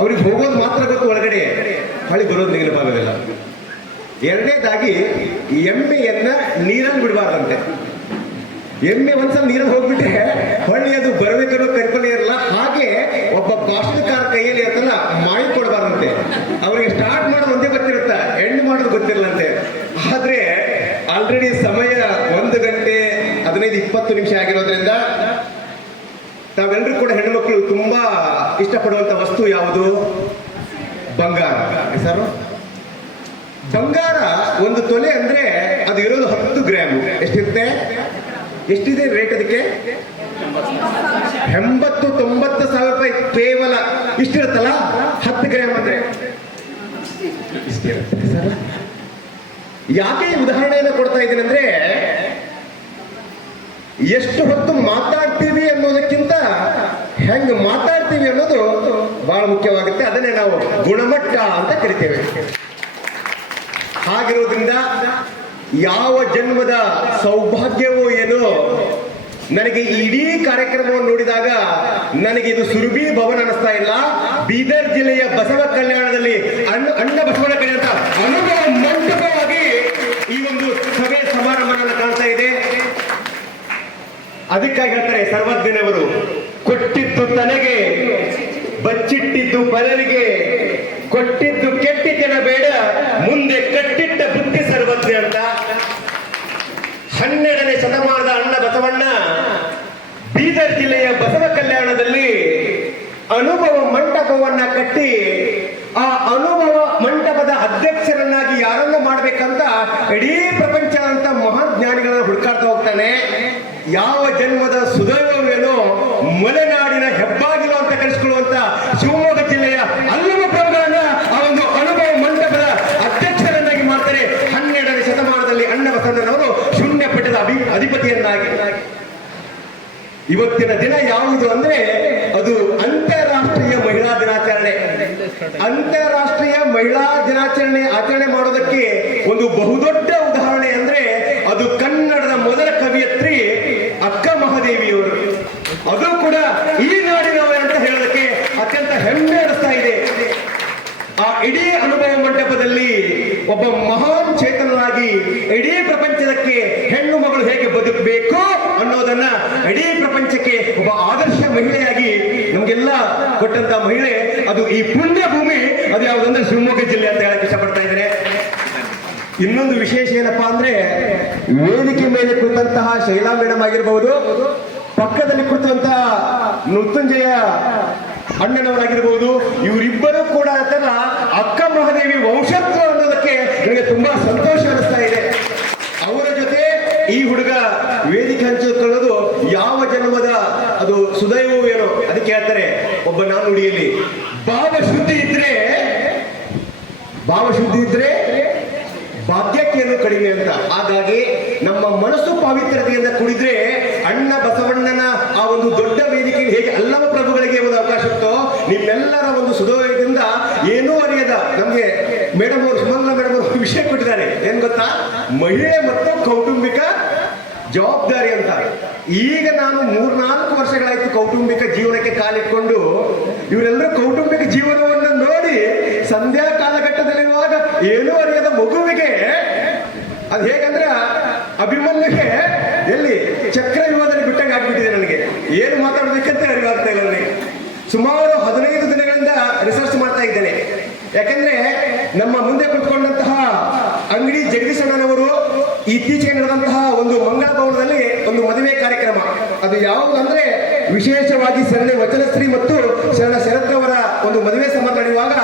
ಅವ್ರಿಗೆ ಹೋಗೋದು ಮಾತ್ರ ಗೊತ್ತು, ಒಳಗಡೆ ಹಳಿ ಬರೋದು ನಿಗಲಭಾಗವಿಲ್ಲ ಎರಡನೇದಾಗಿ ಎಮ್ಮೆಯನ್ನ ನೀರಲ್ಲಿ ಬಿಡಬಾರ್ದಂತೆ. ಎಮ್ಮೆ ಒಂದ್ಸಲ ನೀರಲ್ಲಿ ಹೋಗ್ಬಿಟ್ರೆ ಹೊಳ್ಳಿ ಅದು ಬರಬೇಕನ್ನೋ ಕಲ್ಪನೆ ಇರಲ್ಲ. ಹಾಗೆ ಒಬ್ಬ ಭಾಷಣಕಾರ ಕೈಯಲ್ಲಿ ಅದನ್ನ ಮಾಡಿ ಅವ್ರಿಗೆ ಅವರಿಗೆ ಸ್ಟಾರ್ಟ್ ಬಂಗಾರ ಸರ್? ಬಂಗಾರ ಒಂದು ತೊಲೆ ಅಂದ್ರೆ ಅದು ಇರೋದು ಹತ್ತು ಗ್ರಾಮ್. ಎಷ್ಟಿರುತ್ತೆ? ಎಷ್ಟಿದೆ ರೇಟ್ ಅದಕ್ಕೆ? ಎಂಬತ್ತು ತೊಂಬತ್ತು ಸಾವಿರ ರೂಪಾಯಿ ಕೇವಲ. ಇಷ್ಟಿರುತ್ತಲ್ಲ? ಹತ್ತು ಗ್ರಾಮ್ ಅಂದ್ರೆ. ಯಾಕೆ ಉದಾಹರಣೆಯನ್ನು ಕೊಡ್ತಾ ಇದ್ದೀನಿ ಅಂದ್ರೆ, ಎಷ್ಟು ಹೊತ್ತು ಮಾತಾಡ್ತೀವಿ ಅನ್ನೋದಕ್ಕಿಂತ ಹೆಂಗ್ ಮಾತಾಡ್ತೀವಿ ಅನ್ನೋದು ಬಹಳ ಮುಖ್ಯವಾಗುತ್ತೆ. ಅದನ್ನೇ ನಾವು ಗುಣಮಟ್ಟ ಅಂತ ಕರಿತೇವೆ. ಹಾಗಿರೋದ್ರಿಂದ ಯಾವ ಜನ್ಮದ ಸೌಭಾಗ್ಯವೋ ಏನೋ, ನನಗೆ ಇಡೀ ಕಾರ್ಯಕ್ರಮವನ್ನು ನೋಡಿದಾಗ ನನಗೆ ಇದು ಸುರಭಿ ಭವನ ಅನಿಸ್ತಾ ಇಲ್ಲ. ಬೀದರ್ ಜಿಲ್ಲೆಯ ಬಸವ ಕಲ್ಯಾಣದಲ್ಲಿ ಅಣ್ಣ ಅಣ್ಣ ಬಸವನ ಕಲ್ಯಾಣ ಅನುಭವ ಮಂಟಪವಾಗಿ ಈ ಒಂದು ಸಭೆ ಸಮಾರಂಭನ ಕಾಣ್ತಾ ಇದೆ. ಅದಕ್ಕಾಗಿ ಹೇಳ್ತಾರೆ, ಸರ್ವಜ್ಞನವರು, ಕೊಟ್ಟಿದ್ದು ತನಗೆ ಬಚ್ಚಿಟ್ಟಿದ್ದು ಪರರಿಗೆ ಕೊಟ್ಟಿದ್ದು ಕೆಟ್ಟಿದ್ದನ ಬೇಡ, ಮುಂದೆ ಕಟ್ಟಿಟ್ಟ ಬುದ್ಧಿ ಸರ್ವಜ್ಞ ಅಂತ. ಹನ್ನೆರಡನೇ ಶತಮಾನದ ಅಣ್ಣ ಬಸವಣ್ಣ, ಬೀದರ್ ಜಿಲ್ಲೆಯ ಬಸವ ಕಲ್ಯಾಣದಲ್ಲಿ ಅನುಭವ ಮಂಟಪವನ್ನ ಕಟ್ಟಿ, ಆ ಅನುಭವ ಮಂಟಪದ ಅಧ್ಯಕ್ಷರನ್ನಾಗಿ ಯಾರನ್ನು ಮಾಡ್ಬೇಕಂತ ಇಡೀ ಪ್ರಪಂಚ ಅಂತ ಮಹಾಜ್ಞಾನಿಗಳನ್ನ ಹುಡುಕಾಡ್ತಾ ಹೋಗ್ತಾನೆ. ಯಾವ ಜನ್ಮದ ಸುದೈವವೇನೋ ಮಲೆನಾಡಿನ ಹೆಬ್ಬಾಗಿಲು ಅಂತ ಕರೆಸಿಕೊಳ್ಳುವಂತ ಶಿವಮೊಗ್ಗ ಜಿಲ್ಲೆಯ ಅಲ್ಲಮ ಪ್ರಭುಗಳನ್ನ ಆ ಒಂದು ಅನುಭವ ಮಂಟಪದ ಅಧ್ಯಕ್ಷರನ್ನಾಗಿ ಮಾಡ್ತಾರೆ ಹನ್ನೆರಡನೇ ಶತಮಾನದಲ್ಲಿ ಅಣ್ಣ ಬಸವಣ್ಣನವರು ಶೂನ್ಯ ಪಟ್ಟದ ಅಭಿ ಅಧಿಪತಿಯನ್ನಾಗಿ ಇವತ್ತಿನ ದಿನ ಯಾವುದು ಅಂದ್ರೆ ಅದು ಅಂತಾರಾಷ್ಟ್ರೀಯ ಮಹಿಳಾ ದಿನಾಚರಣೆ. ಅಂತಾರಾಷ್ಟ್ರೀಯ ಮಹಿಳಾ ದಿನಾಚರಣೆ ಆಚರಣೆ ಮಾಡೋದಕ್ಕೆ ಒಂದು ಬಹುದೊಡ್ಡ ಉದಾಹರಣೆ ಅಂದ್ರೆ ಅದು ಕನ್ನಡದ ಮೊದಲ ಕವಿಯತ್ರಿ ಅಕ್ಕ ಮಹಾದೇವಿಯವರು. ಅದು ಕೂಡ ಈ ನಾಡಿನವರೇ ಅಂತ ಹೇಳೋದಕ್ಕೆ ಅತ್ಯಂತ ಹೆಮ್ಮೆ ಅನಿಸ್ತಾ ಇದೆ. ಆ ಇಡೀ ಅನುಭವ ಮಂಟಪದಲ್ಲಿ ಒಬ್ಬ ಮಹಾನ್ ಚೇತನರಾಗಿ ಇಡೀ ಪ್ರಪಂಚದಕ್ಕೆ ಹೆಣ್ಣು ಮಗಳು ಹೇಗೆ ಬದುಕಬೇಕು ಅನ್ನೋದನ್ನ ಇಡೀ ಪ್ರಪಂಚಕ್ಕೆ ಒಬ್ಬ ಆದರ್ಶ ಮಹಿಳೆಯಾಗಿ ನಮ್ಗೆಲ್ಲ ಕೊಟ್ಟಂತ ಮಹಿಳೆ, ಅದು ಈ ಪುಣ್ಯ ಭೂಮಿ ಅದು ಯಾವುದಂದ್ರೆ ಶಿವಮೊಗ್ಗ ಜಿಲ್ಲೆ ಅಂತ ಹೇಳಕ್ ಇಷ್ಟಪಡ್ತಾ ಇದ್ದಾರೆ. ಇನ್ನೊಂದು ವಿಶೇಷ ಏನಪ್ಪಾ ಅಂದ್ರೆ, ವೇದಿಕೆ ಮೇಲೆ ಕುಳಿತಂತಹ ಶೈಲಾ ಮೇಡಮ್ ಆಗಿರಬಹುದು ಪಕ್ಕದಲ್ಲಿ ಕುಳಿತಂತಹ ಮೃತ್ಯುಂಜಯ ಅಣ್ಣನವರಾಗಿರ್ಬಹುದು ಇವರಿಬ್ಬರು ಕೂಡ ಅಕ್ಕ ಮಹಾದೇವಿ ವಂಶತ್ವ ಅನ್ನೋದಕ್ಕೆ ನನಗೆ ತುಂಬಾ ಸಂತೋಷ ಅನಿಸ್ತಾ ಇದೆ ಅವರ ಜೊತೆ ಈ ಹುಡುಗ ವೇದಿಕೆ ಹಂಚಿಕೊಳ್ಳೋದು ಯಾವ ಜನ್ಮದ ಅದು ಸುದೈವೋ ಏನೋ ಅದಕ್ಕೆ ಹೇಳ್ತಾರೆ ಒಬ್ಬ ನಾನು ನುಡಿಯಲ್ಲಿ ಭಾವ ಶುದ್ಧಿ ಇದ್ರೆ ಭಾವ ಬಾಧ್ಯತೆಯನ್ನು ಕಡಿಮೆ ಅಂತ. ಹಾಗಾಗಿ ನಮ್ಮ ಮನಸ್ಸು ಪಾವಿತ್ರ್ಯತೆಯಿಂದ ಕುಡಿದ್ರೆ ಅಣ್ಣ ಬಸವಣ್ಣನ ಆ ಒಂದು ದೊಡ್ಡ ವೇದಿಕೆಯಲ್ಲಿ ಹೇಗೆ ಅಲ್ಲವ ಪ್ರಭುಗಳಿಗೆ ಒಂದು ಅವಕಾಶ ಇತ್ತೋ ನಿಮ್ಮೆಲ್ಲರ ಒಂದು ಸುದೋಯದಿಂದ ಏನೂ ಅರಿಯದ ನಮ್ಗೆ ಮೇಡಮ್ ಅವರು ಸುಮಲ್ಲ ಮೇಡಮ್ ಅವರು ವಿಷಯ ಕೊಟ್ಟಿದ್ದಾರೆ. ಏನ್ ಗೊತ್ತಾ? ಮಹಿಳೆ ಮತ್ತು ಕೌಟುಂಬಿಕ ಜವಾಬ್ದಾರಿ ಅಂತ. ಈಗ ನಾನು ಮೂರ್ನಾಲ್ಕು ವರ್ಷಗಳಾಯ್ತು ಕೌಟುಂಬಿಕ ಜೀವನಕ್ಕೆ ಕಾಲಿಟ್ಕೊಂಡು, ಇವರೆಲ್ಲರೂ ಕೌಟುಂಬಿಕ ಜೀವನವನ್ನು ನೋಡಿ ಸಂಧ್ಯಾ ಕಾಲಘಟ್ಟದಲ್ಲಿರುವಾಗ ಏನೂ ಅರಿಯದ ಮಗುವಿಗೆ, ಅದು ಹೇಗಂದ್ರೆ ಅಭಿಮನ್ಯುಗೆ ಎಲ್ಲಿ ಚಕ್ರ ವಿವಾದದಲ್ಲಿ ಬಿಟ್ಟಂಗೆ ಆಗ್ಬಿಟ್ಟಿದೆ ನನಗೆ. ಏನು ಮಾತಾಡಬೇಕಂತ ಅರಿವಾಗ್ತಾ ಇಲ್ಲ ನನಗೆ. ಸುಮಾರು ಹದಿನೈದು ದಿನಗಳಿಂದ ರಿಸರ್ಚ್ ಮಾಡ್ತಾ ಇದ್ದೇನೆ. ಯಾಕಂದ್ರೆ ನಮ್ಮ ಮುಂದೆ ಕುತ್ಕೊಂಡಂತಹ ಅಂಗಡಿ ಜಗದೀಶ್ ಅಣ್ಣನವರು ಇತ್ತೀಚೆಗೆ ನಡೆದಂತಹ ಒಂದು ಮಂಗಳ ಭವನದಲ್ಲಿ ಒಂದು ಮದುವೆ ಕಾರ್ಯಕ್ರಮ. ಅದು ಯಾವುದು ಅಂದ್ರೆ ವಿಶೇಷವಾಗಿ ಶರಣ ವಚನಶ್ರೀ ಮತ್ತು ಶರಣ ಶರತ್ ಅವರ ಒಂದು ಮದುವೆ ಸಂಬಂಧ ನಡೆಯುವಾಗ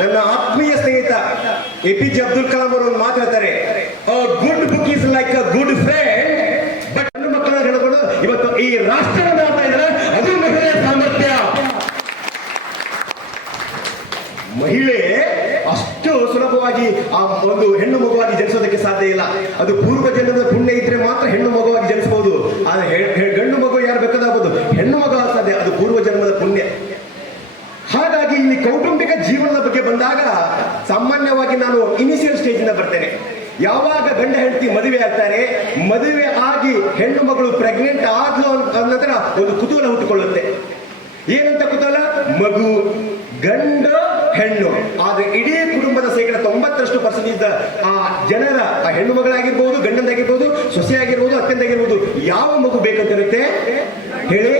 ನನ್ನ ಆತ್ಮೀಯ ಸ್ನೇಹಿತ A P J Abdul Kalam ಅವರು ಒಂದು ಮಾತು good book is like a good friend but ಹೆಣ್ಣು ಮಕ್ಕಳನ್ನ ಹೇಳ್ಕೊಂಡು ಇವತ್ತು ಈ ರಾಷ್ಟ್ರವನ್ನು ಆಡ್ತಾ ಇದ್ದಾರೆ. ಅದು ಮಹಿಳೆಯ ಸಾಮರ್ಥ್ಯ. ಮಹಿಳೆ ಅಷ್ಟು ಸುಲಭವಾಗಿ ಆ ಒಂದು ಹೆಣ್ಣು ಮಗುವಾಗಿ ಜನಿಸೋದಕ್ಕೆ ಸಾಧ್ಯ ಇಲ್ಲ. ಅದು ಪೂರ್ವ ಜನ್ಮದ ಪುಣ್ಯ ಇದ್ರೆ ಮಾತ್ರ ಹೆಣ್ಣು ಮಗುವಾಗಿ ಜನಿಸಬಹುದು. ಆದ್ರೆ ಗಂಡು ಮಗು ಯಾರು ಬೇಕಾದಾಗಬಹುದು ಹೆಣ್ಣು ಮಗು ಸಾಧ್ಯ. ಅದು ಪೂರ್ವ ಜನ್ಮದ ಪುಣ್ಯ. ಹಾಗಾಗಿ ಇಲ್ಲಿ ಕೌಟುಂಬಿಕ ಜೀವನದ ಬಗ್ಗೆ ಬಂದಾಗ ಸಾಮಾನ್ಯವಾಗಿ ನಾನು ಇನಿಷಿಯಲ್ ಸ್ಟೇಜ್ ಇಂದ ಬರ್ತೇನೆ. ಯಾವಾಗ ಗಂಡ ಹೆಂಡತಿ ಮದುವೆ ಆಗ್ತಾರೆ, ಮದುವೆ ಆಗಿ ಹೆಣ್ಣು ಮಗಳು ಪ್ರೆಗ್ನೆಂಟ್ ಆದ್ಲು ಅನ್ನೋದ್ರ ಒಂದು ಕುತೂಹಲ ಹುಟ್ಟುಕೊಳ್ಳುತ್ತೆ. ಏನಂತ ಕುತೂಹಲ? ಮಗು, ಗಂಡ, ಹೆಣ್ಣು. ಆದ್ರೆ ಇಡೀ ಕುಟುಂಬದ ಶೇಕಡ ತೊಂಬತ್ತರಷ್ಟು ಇದ್ದ ಆ ಜನರ, ಆ ಹೆಣ್ಣು ಮಗಳಾಗಿರ್ಬೋದು, ಗಂಡಂದಾಗಿರ್ಬೋದು ಸೊಸೆ ಆಗಿರ್ಬೋದು ಅತ್ಯಂತಾಗಿರ್ಬೋದು ಯಾವ ಮಗು ಬೇಕಂತಿರುತ್ತೆ? ಹೇಳಿ.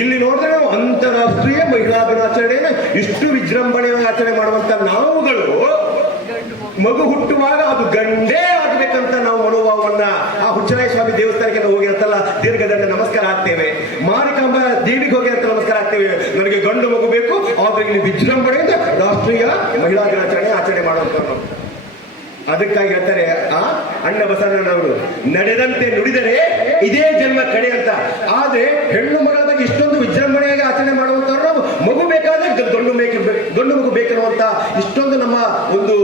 ಇಲ್ಲಿ ನೋಡಿದ್ರೆ ನಾವು ಅಂತಾರಾಷ್ಟ್ರೀಯ ಮಹಿಳಾ ದಿನಾಚರಣೆಯನ್ನು ಇಷ್ಟು ವಿಜೃಂಭಣೆ ಆಚರಣೆ ಮಾಡುವಂತ ನಾವುಗಳು ಮಗು ಹುಟ್ಟುವಾಗ ಅದು ಗಂಡೇ ಆಗ್ಬೇಕಂತ ನಾವು ಮನೋಭಾವವನ್ನ ಆ ಹುಚ್ಚರಾಯ ಸ್ವಾಮಿ ದೇವಸ್ಥಾನಕ್ಕೆ ನಾವು ಹೋಗಿರತ್ತಲ್ಲ, ದೀರ್ಘದಂಡ ನಮಸ್ಕಾರ ಆಗ್ತೇವೆ. ಮಾರಿಕಾಂಬ ದೇವಿಗೆ ಅಂತ ನಮಸ್ಕಾರ ಆಗ್ತೇವೆ. ನನಗೆ ಗಂಡು ಮಗು ಬೇಕು, ಆದ್ರೆ ಇಲ್ಲಿ ವಿಜೃಂಭಣೆಯಿಂದ ರಾಷ್ಟ್ರೀಯ ಮಹಿಳಾ ದಿನಾಚರಣೆ ಆಚರಣೆ ಮಾಡುವಂತ ಅದಕ್ಕಾಗಿ ಹೇಳ್ತಾರೆ, ಆ ಅಣ್ಣ ಬಸವಣ್ಣನವರು ನಡೆದಂತೆ ನುಡಿದರೆ ಇದೇ ಜನ್ಮ ಕಡೆ ಅಂತ. ಆದ್ರೆ ಹೆಣ್ಣು ಮಗಳ ವಿಜೃಂಭಣೆಯಾಗಿ ಆಚರಣೆ ಮಾಡುವಂತವ್ರು ನಾವು ಮಗು ಬೇಕಾದ್ರೆ ಗಂಡು ಮೇಕೆ ಗಂಡು ಮಗು ಬೇಕಿರುವಂತ ಇಷ್ಟೊಂದು ನಮ್ಮ ಒಂದು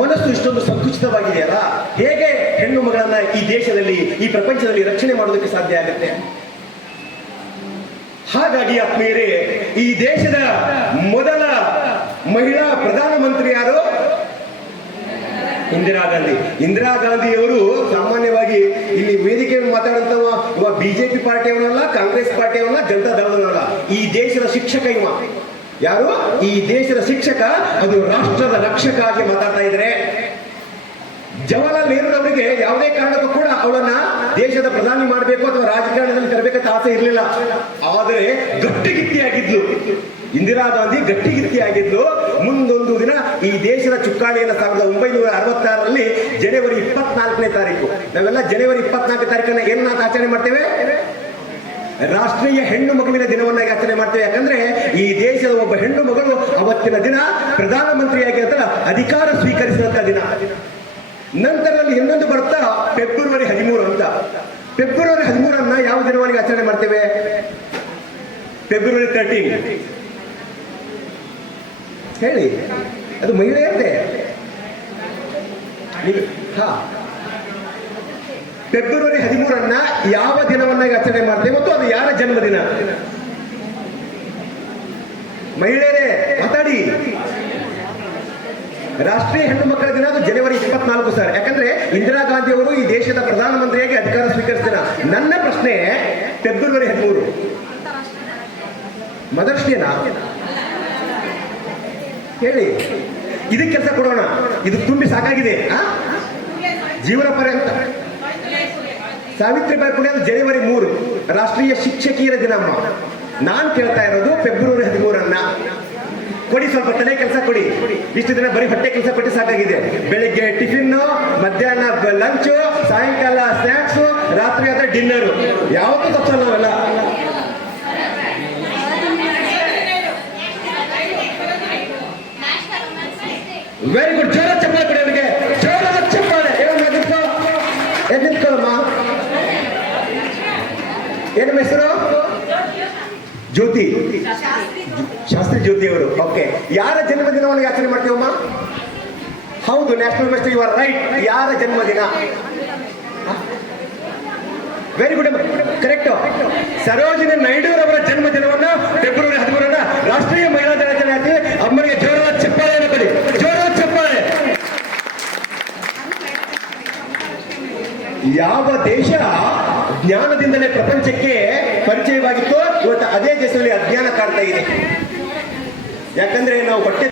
ಮನಸ್ಸು ಇಷ್ಟೊಂದು ಸಂಕುಚಿತವಾಗಿದೆಯಲ್ಲ ಹೇಗೆ ಹೆಣ್ಣು ಮಗಳನ್ನ ಈ ದೇಶದಲ್ಲಿ, ಈ ಪ್ರಪಂಚದಲ್ಲಿ ರಕ್ಷಣೆ ಮಾಡೋದಕ್ಕೆ ಸಾಧ್ಯ ಆಗುತ್ತೆ? ಹಾಗಾಗಿ ಆತ್ಮೀಯರೇ, ಈ ದೇಶದ ಮೊದಲ ಮಹಿಳಾ ಪ್ರಧಾನಮಂತ್ರಿ ಯಾರು? ಇಂದಿರಾ ಗಾಂಧಿ. ಇಂದಿರಾ ಗಾಂಧಿಯವರು ಸಾಮಾನ್ಯವಾಗಿ ಇಲ್ಲಿ ವೇದಿಕೆಯನ್ನು ಮಾತಾಡಂತ ಇವ ಬಿಜೆಪಿ ಪಾರ್ಟಿಯವನಲ್ಲ, ಕಾಂಗ್ರೆಸ್ ಪಾರ್ಟಿಯವನಲ್ಲ, ಜನತಾ ದಳದವನಲ್ಲ. ಈ ದೇಶದ ಶಿಕ್ಷಕ ಇವ. ಯಾರು? ಈ ದೇಶದ ಶಿಕ್ಷಕ ಅದು ರಾಷ್ಟ್ರದ ರಕ್ಷಕ ಆಗಿ ಮಾತಾಡ್ತಾ ಇದ್ದಾರೆ ಜವಾಹರ್ಲಾಲ್ ನೆಹರೂರವರಿಗೆ ಯಾವುದೇ ಕಾರಣಕ್ಕೂ ಕೂಡ ಅವಳನ್ನ ದೇಶದ ಪ್ರಧಾನಿ ಮಾಡಬೇಕು ಅಥವಾ ರಾಜಕಾರಣದಲ್ಲಿ ತರಬೇಕಂತ ಆಸೆ ಇರಲಿಲ್ಲ. ಆದರೆ ಗಟ್ಟಿಗಿತ್ತಿಯಾಗಿದ್ಲು ಇಂದಿರಾ ಗಾಂಧಿ ಗಟ್ಟಿಗಿತ್ತಿಯಾಗಿದ್ಲು ಮುಂದೊಂದು ದಿನ ಈ ದೇಶದ ಚುಕ್ಕಾಣಿಯನ್ನು ಸಾವಿರದ ಒಂಬೈನೂರ ಅರವತ್ತಾರರಲ್ಲಿ ಜನವರಿ ಇಪ್ಪತ್ನಾಲ್ಕನೇ ತಾರೀಕು. ನಾವೆಲ್ಲ ಜನವರಿ ಇಪ್ಪತ್ನಾಲ್ಕನೇ ತಾರೀಕನ್ನ ಏನ ಆಚರಣೆ ಮಾಡ್ತೇವೆ? ರಾಷ್ಟ್ರೀಯ ಹೆಣ್ಣು ಮಗುವಿನ ದಿನವನ್ನಾಗಿ ಆಚರಣೆ ಮಾಡ್ತೇವೆ. ಯಾಕಂದ್ರೆ ಈ ದೇಶದ ಒಬ್ಬ ಹೆಣ್ಣು ಮಗಳು ಅವತ್ತಿನ ದಿನ ಪ್ರಧಾನಮಂತ್ರಿಯಾಗಿ ಅಂತ ಅಧಿಕಾರ ಸ್ವೀಕರಿಸಿದಂತ ದಿನ. ನಂತರದಲ್ಲಿ ಇನ್ನೊಂದು ಬರ್ತಾ ಫೆಬ್ರವರಿ ಹದಿಮೂರು ಅಂತ. ಫೆಬ್ರವರಿ ಹದಿಮೂರನ್ನ ಯಾವ ದಿನವಾಗಿ ಆಚರಣೆ ಮಾಡ್ತೇವೆ? ಫೆಬ್ರವರಿ ತರ್ಟೀನ್ ಹೇಳಿ. ಅದು ಮಹಿಳೆಯರದೇ ಹಾ. ಫೆಬ್ರವರಿ ಹದಿಮೂರನ್ನ ಯಾವ ದಿನವನ್ನಾಗಿ ಆಚರಣೆ ಮಾಡ್ತೇವೆ ಮತ್ತು ಅದು ಯಾರ ಜನ್ಮದಿನ? ಮಹಿಳೆಯರೇ, ಮಾತಾಡಿ. ರಾಷ್ಟ್ರೀಯ ಹೆಣ್ಣು ಮಕ್ಕಳ ದಿನ ಅದು ಜನವರಿ ಇಪ್ಪತ್ನಾಲ್ಕು ಸರ್. ಯಾಕಂದ್ರೆ ಇಂದಿರಾ ಗಾಂಧಿ ಅವರು ಈ ದೇಶದ ಪ್ರಧಾನಮಂತ್ರಿಯಾಗಿ ಅಧಿಕಾರ ಸ್ವೀಕರಿಸಿದ ನನ್ನ ಪ್ರಶ್ನೆ ಫೆಬ್ರವರಿ ಹದಿಮೂರು. ಮದರ್ಸ್ ಡೇನಾ? ಹೇಳಿ. ಇದಕ್ಕೆ ಕೆಲಸ ಕೊಡೋಣ. ಇದು ತುಂಬಿ ಸಾಕಾಗಿದೆ? ಜೀವನ ಪರ್ಯಂತ. ಸಾವಿತ್ರಿಬಾಯಿ ಪುಣೆ ಅದು ಜನವರಿ ಮೂರು, ರಾಷ್ಟ್ರೀಯ ಶಿಕ್ಷಕಿಯರ ದಿನಮ್ಮ. ನಾನು ಕೇಳ್ತಾ ಇರೋದು ಫೆಬ್ರವರಿ ಹದಿಮೂರನ್ನ. ಕೊಡಿ ಸ್ವಲ್ಪ ತಲೆ ಕೆಲಸ ಕೊಡಿ. ಇಷ್ಟು ದಿನ ಬರೀ ಹೊಟ್ಟೆ ಕೆಲಸ ಕೊಟ್ಟು ಸಾಕಾಗಿದೆ. ಬೆಳಿಗ್ಗೆ ಟಿಫಿನ್ ಮಧ್ಯಾಹ್ನ ಲಂಚ್ ಸಾಯಂಕಾಲ ಸ್ನಾಕ್ಸ್ ರಾತ್ರಿ ಆದ್ರೆ ಡಿನ್ನರ್ ಯಾವತ್ತೂ ತಪ್ಪಲ್ಲ ನಾವೆಲ್ಲ ವೆರಿ ಗುಡ್ ಜೋರ ಚಪ್ಪಾಳೆ ಕೊಡಿ ಅವರಿಗೆ. ಜೋರ ಚಪ್ಪಾಳೆ. ಏನು ನಿಂತ್ಕೋ ಏನ್ ಹೆಸರು ಜ್ಯೋತಿ. ಶಾಸ್ತ್ರಿ ಜ್ಯೋತಿ ಅವರು. ಓಕೆ ಯಾರ ಜನ್ಮದಿನವನ್ನು ಆಚರಣೆ ಮಾಡ್ತೀವಮ್ಮ ಹೌದು ನ್ಯಾಷನಲ್ ಮೆಸ್ಟರ್ ಯು ಆರ್ ರೈಟ್ ಯಾರ ಜನ್ಮದಿನ? ವೆರಿ ಗುಡ್ ಕರೆಕ್ಟ್ ಸರೋಜಿನಿ ನಾಯ್ಡುರವರ ಜನ್ಮದಿನವನ್ನು ಫೆಬ್ರವರಿ ಹದಿಮೂರನ್ನ ರಾಷ್ಟ್ರೀಯ ಮಹಿಳಾ ದಿನಾಚರಣೆ ಆಗ್ತೀವಿ ಅಮ್ಮನಿಗೆ ಜೋರಾದ ಚಪ್ಪಾಳೆಯನ್ನು ಕೊಡಿ ಜೋರಾದ ಚಪ್ಪಾಳೆ ಯಾವ ದೇಶ ಜ್ಞಾನದಿಂದಲೇ ಪ್ರಪಂಚಕ್ಕೆ ಪರಿಚಯವಾಗಿತ್ತು ಇವತ್ತು ಅದೇ ದೇಶದಲ್ಲಿ ಅಜ್ಞಾನ ಕಾಡ್ತಾ ಇದೆ. ಯಾಕಂದ್ರೆ ನಾವು ಹೊಟ್ಟೆ